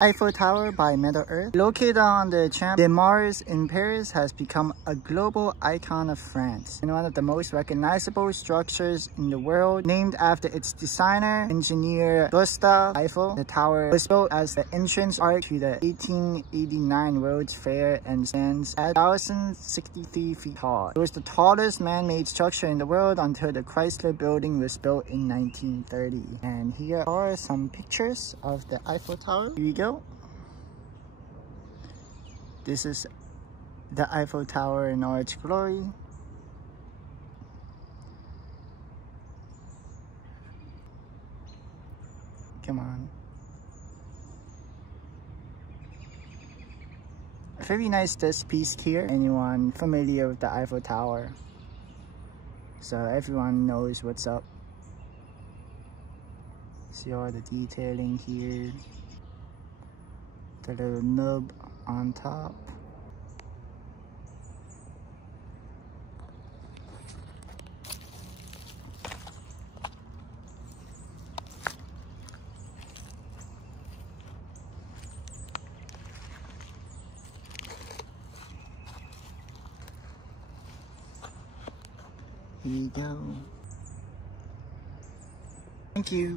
Eiffel Tower by Metal Earth, located on the Champ de Mars in Paris, has become a global icon of France and one of the most recognizable structures in the world. Named after its designer, engineer Gustave Eiffel, the tower was built as the entrance arch to the 1889 World's Fair and stands at 1,063 feet tall. It was the tallest man-made structure in the world until the Chrysler Building was built in 1930. And here are some pictures of the Eiffel Tower. Here you go. This is the Eiffel Tower in all its glory. Come on. A very nice desk piece here. Anyone familiar with the Eiffel Tower? So everyone knows what's up. See all the detailing here. The little nub on top. Here you go. Thank you.